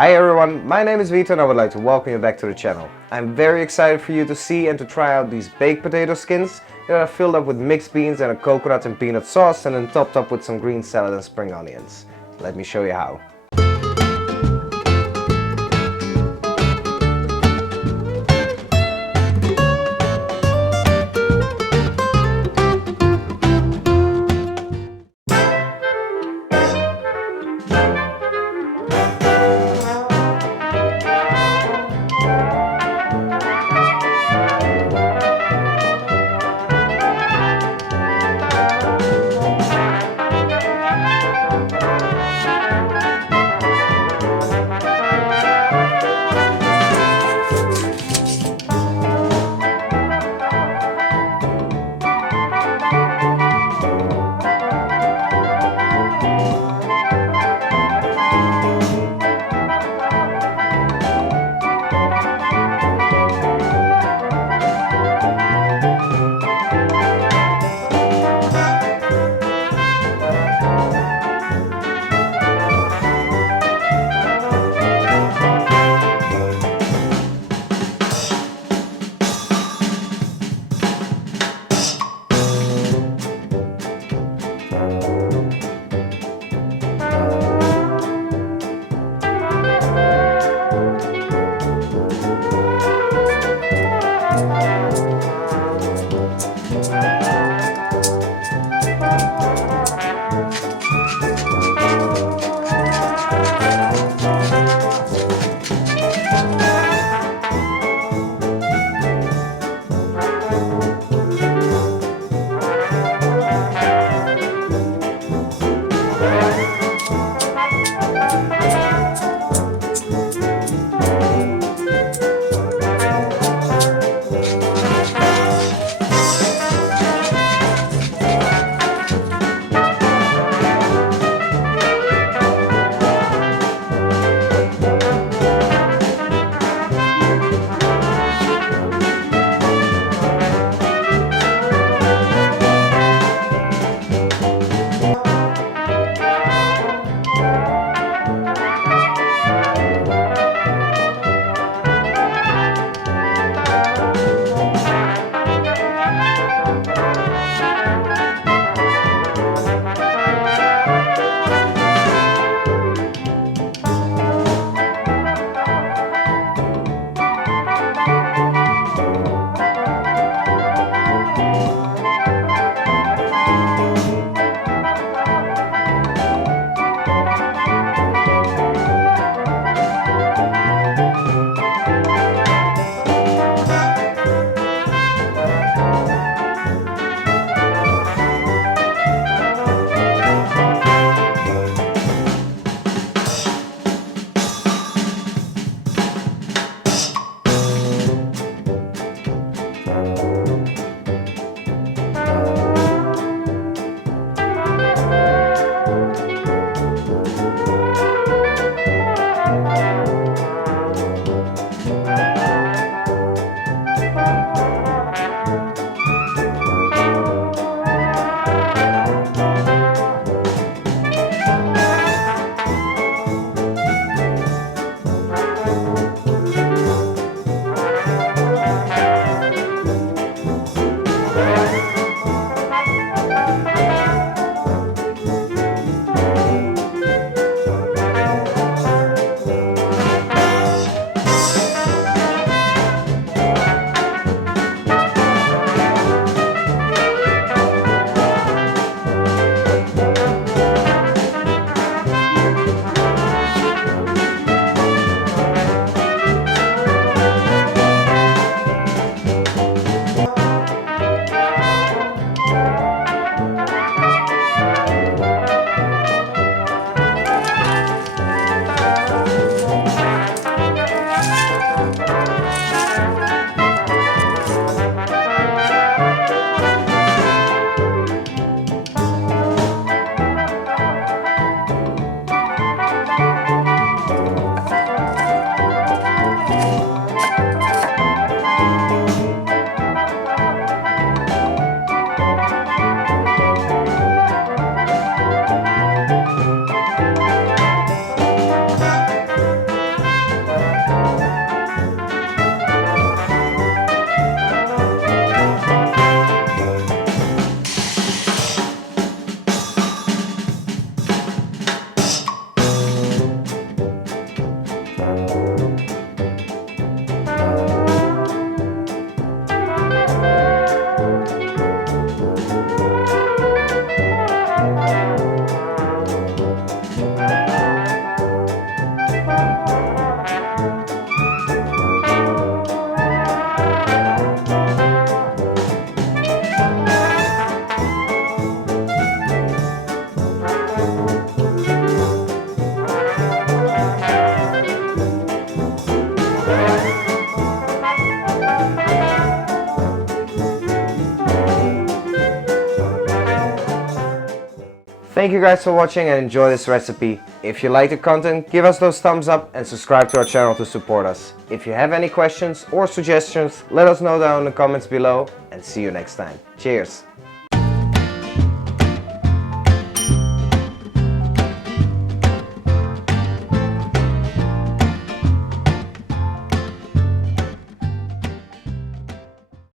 Hi everyone, my name is Vito and I would like to welcome you back to the channel. I'm very excited for you to see and to try out these baked potato skins that are filled up with mixed beans and a coconut and peanut sauce and then topped up with some green salad and spring onions. Let me show you how. Thank you guys for watching and enjoy this recipe. If you like the content, give us those thumbs up and subscribe to our channel to support us. If you have any questions or suggestions, let us know down in the comments below, and see you next time. Cheers!